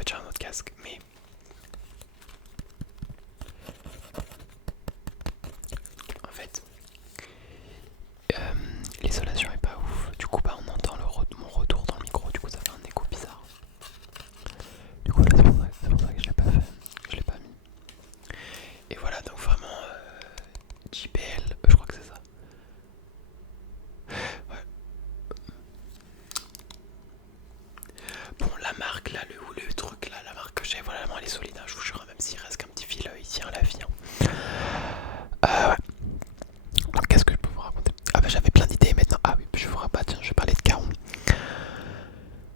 fait j'ai un autre casque, mais en fait l'isolation est pas ouf. Du coup bah on entend mon retour dans le micro, du coup ça fait un écho bizarre. Du coup là c'est pour ça que je l'ai pas fait, je l'ai pas mis. Et voilà donc vraiment JBL, je crois que c'est ça. Ouais. Bon la marque là, le truc là, la marque que j'ai, voilà elle est solide, hein, je vous jure, même s'il reste qu'un petit fil, il tient la vie. Hein. Ouais. Donc qu'est-ce que je peux vous raconter? Ah bah j'avais plein d'idées maintenant. Ah oui, je vous raconte, tiens, je vais parler de Caron.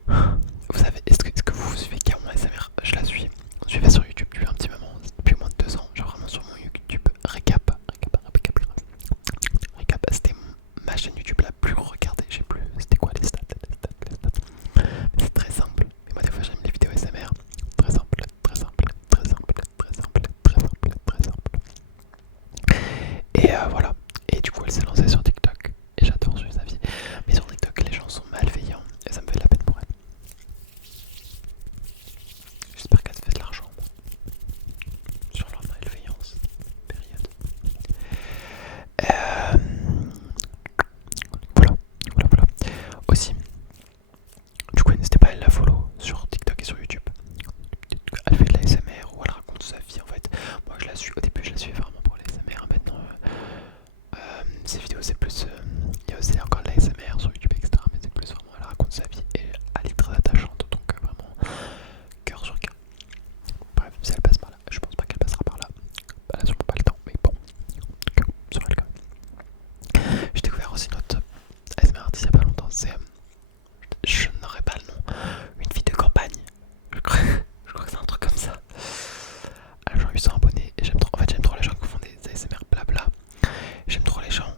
Vous savez, est-ce que vous suivez Caron ASMR? Je la suis. Je vais sur YouTube depuis un petit moment, depuis moins de 2 ans. Genre vraiment sur mon YouTube Récap, c'était ma chaîne YouTube la plus regardée. J'ai plus. C'était quoi les stats? Mais c'est très simple. Et moi des fois j'aime les vidéos ASMR. Très simple, très simple, très simple, très simple, très simple, très simple. Et voilà. Et du coup, elle s'est lancée sur TikTok. Et j'adore suivre sa vie. Mais sur TikTok, les gens sont malveillants. Et ça me fait de la peine pour elle. J'espère qu'elle se fait de l'argent sur leur malveillance. Période. Euh, voilà. Voilà. Aussi, du coup, n'hésitez pas à la follow sur TikTok et sur YouTube. Elle fait de la l'ASMR ou elle raconte sa vie en fait. Moi, je la suis. Au début, je la suis vraiment pour l'ASMR. Maintenant, ces vidéos c'est plus il y a aussi encore de la l'ASMR sur YouTube etc, mais c'est plus vraiment elle raconte sa vie et elle est très attachante, donc vraiment cœur sur cœur. Bref, si elle passe par là, je pense pas qu'elle passera par là, elle a sûrement pas le temps, mais bon, sur elle quand même. J'ai découvert aussi notre ASMR artiste il y a pas longtemps, c'est je n'aurais pas le nom, une fille de campagne, je crois que c'est un truc comme ça. Elle a genre 800 abonnés et j'aime trop, en fait j'aime trop les gens qui font des ASMR blabla. J'aime trop les gens,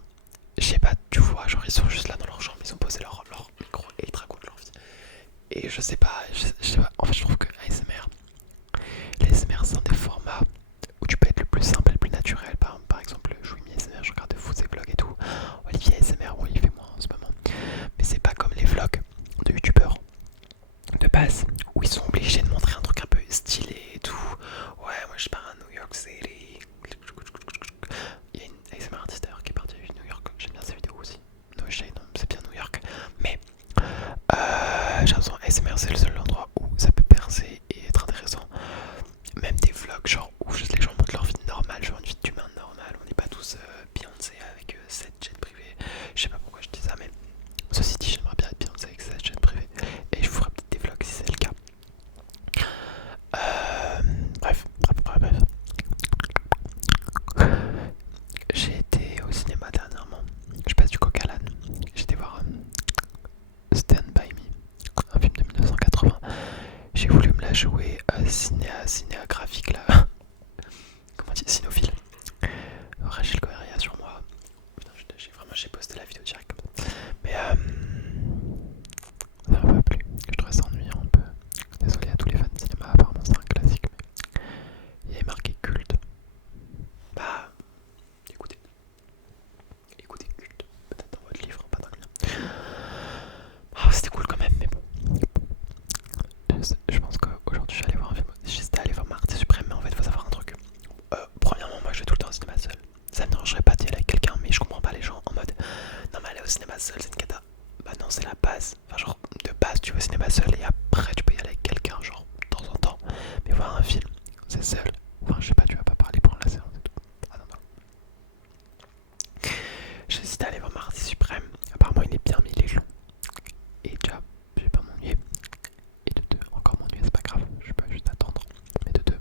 je sais pas, tu vois, genre ils sont juste là dans leur chambre, ils ont posé leur micro et ils te racontent leur vie. Et je sais pas, en fait je trouve que les ASMR sont des formats où tu peux être le plus simple et le plus naturel. Par exemple, Jouimi ASMR, je regarde de foot, ses vlogs et tout. Olivier ASMR, bon il fait moins en ce moment. Mais c'est pas comme les vlogs de youtubeurs de base où ils sont obligés de montrer un truc un peu stylé et tout. Ouais, moi je pars à New York City. Il y a une ASMR artiste d'ailleurs qui est partie à New York, j'aime bien ses vidéos aussi. Non, c'est bien New York. Mais j'ai l'impression que ASMR c'est le seul endroit où ça peut percer et être intéressant. Même des vlogs genre où juste les gens montrent leur vie normale, genre une vie d'humain normale. On n'est pas tous Beyoncé avec 7 jets privés. Je sais pas pourquoi je dis ça, mais ceci dit, j'aimerais bien être Beyoncé avec 7 jets privés. Et je vous ferai peut-être des vlogs si c'est le cas. Bref. J'ai été au cinéma dernièrement. Je passe du coq à l'âne. J'étais voir Stand By Me, un film de 1980. J'ai voulu me la jouer cinégraphique là. Comment dire, cinéphile. Rachel Correa sur moi. Putain, j'ai posté la vidéo direct comme ça. Mais ça m'a pas plu. Je trouvais ça ennuyant un peu. Désolé à tous les fans de cinéma, apparemment c'est un classique, mais il y avait marqué culte. Bah, écoutez, culte. Peut-être dans votre livre, pas dans le mien. Oh, c'était cool quand même, mais bon. Je pense qu'aujourd'hui je vais aller voir un film. J'étais allé voir Marty Suprême, mais en fait, il faut savoir un truc. Premièrement, moi je vais tout le temps au cinéma seul. Ça me dérangerait pas d'y aller avec quelqu'un, mais je comprends pas les gens en mode non, mais aller au cinéma seul c'est une cata. Bah, non, c'est la base. Enfin, genre, de base, tu vas au cinéma seul et après tu peux y aller avec quelqu'un, genre, de temps en temps. Mais voir un film, c'est seul. Enfin, je sais pas, tu vas pas parler pendant la séance et tout. Ah non, non. J'ai hésité à aller voir Mardi Suprême. Apparemment, il est bien, mais il est long. Et déjà, je vais pas m'ennuyer. Et de deux, encore m'ennuyer, c'est pas grave. Je peux juste attendre. Mais de deux,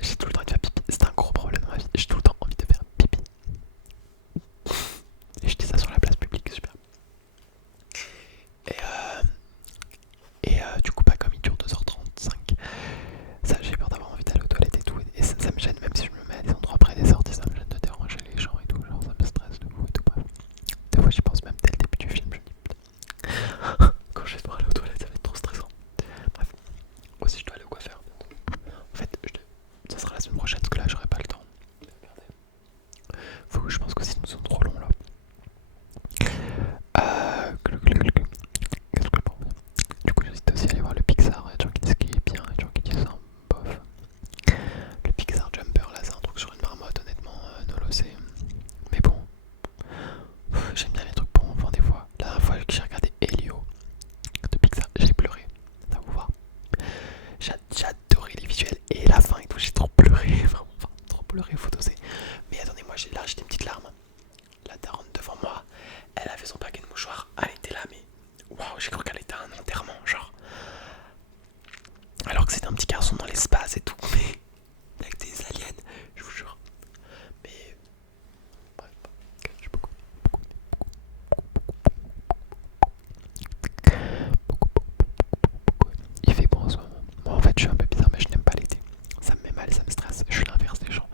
j'ai tout le temps envie de faire pipi. C'est un gros problème dans ma vie. J'ai tout le temps envie de faire pipi. Et je dis ça sur la place publique, super. Et du coup, pas comme il dure 2h35. Ça, j'ai peur d'avoir envie d'aller aux toilettes et tout. Et ça me gêne, même si je me mets à des endroits près des sorties, ça me gêne de déranger les gens et tout. Genre, ça me stresse de fou et tout. Bref. Des fois, j'y pense même dès le début du film. Je me dis putain, quand je vais devoir aller aux toilettes, ça va être trop stressant. Bref. Aussi, je dois aller au coiffeur. En fait, ça sera la rêversé d'un petit garçon dans l'espace et tout, mais avec des aliens, je vous jure. Mais bref, je suis beaucoup. Il fait bon en ce moment. Moi en fait je suis un peu bizarre mais je n'aime pas l'été. Ça me met mal, ça me stresse. Je suis l'inverse des gens.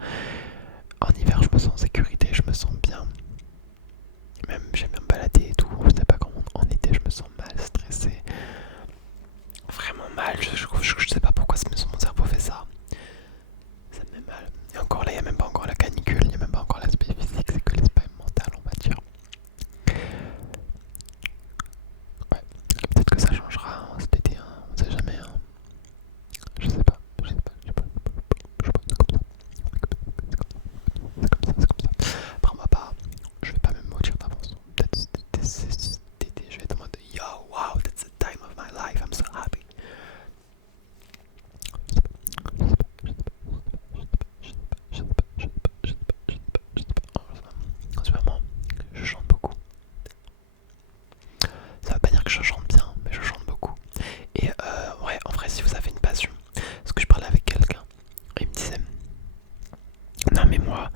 En hiver je me sens en sécurité, je me sens bien. Même j'aime bien me balader et tout. Je sais pas comment en été je me sens mal, stressé. Vraiment mal. Je sais pas pourquoi mon cerveau fait ça. Ça me met mal. Et encore là, il n'y a même pas encore la canicule, il n'y a même pas encore l'aspect physique, c'est que l'aspect mental, on va dire. Ouais, peut-être que ça changera hein, cet été, hein, on sait jamais. Hein. Je sais pas, je sais pas, je sais pas, je sais pas, c'est comme ça. C'est comme ça. Après, moi, pas, je vais pas me maudire d'avance. Peut-être cet été, je vais être en mode yo, wow, that's the time of my life, I'm so happy. En ce moment, je chante beaucoup. Ça veut pas dire que je chante bien, mais je chante beaucoup. Et ouais, en vrai, si vous avez une passion, parce que je parlais avec quelqu'un, il me disait, non mais moi,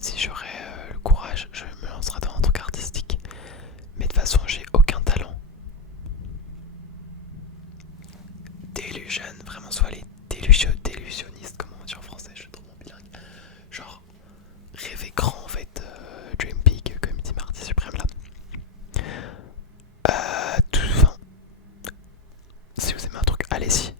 si j'aurais le courage, je me lancerais dans un truc artistique. Mais de toute façon, j'ai aucun talent. Delusion, vraiment, soit les délusionnistes, comment on dit en français, je suis trop bilingue. Genre, rêver grand en fait, dream big, comme dit Marty Suprême là. Enfin, si vous aimez un truc, allez-y.